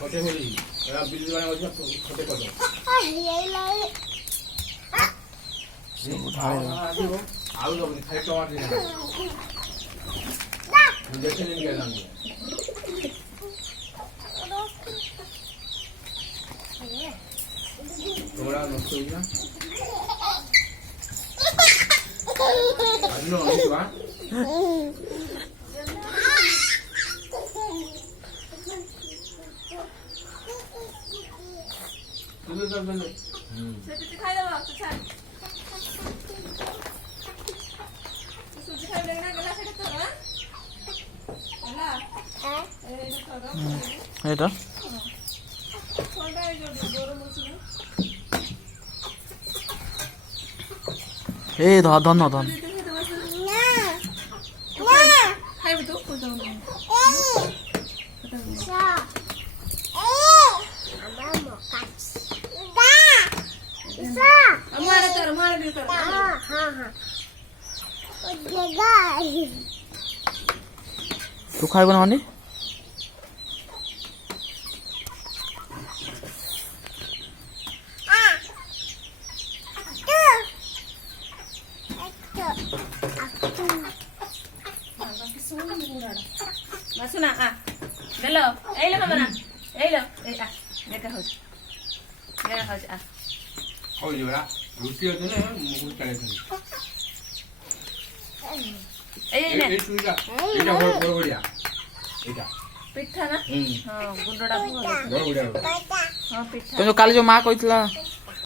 खोटे बोली बिल्ली वाला मत खोटे कर दो आलू दो खाली टमाटर नहीं जैसे नहीं किया जाएंगे थोड़ा नष्ट हो गया अन्नो नहीं हुआ सूजी खाई दो तो चल सूजी खाई लेना गला से तो हां गला এটা কোনটা এই যে গরম হচ্ছে এই ধর ধর না ধর খাইব তো কই দাও না हमारा भी कर हाँ हाँ तू खाएगा ना मानी सुना आ हेलो ए लो मामा ए लो ए आ देखा हो आ हो जरा रोटी होते ना मुकुट करे थे ए ने ए सुईला এটা বড় বড় বড়িয়া এটা পিঠা না हां गुंडोडा বড় বড়িয়া हां पिठा तो जो काली जो माँ कहला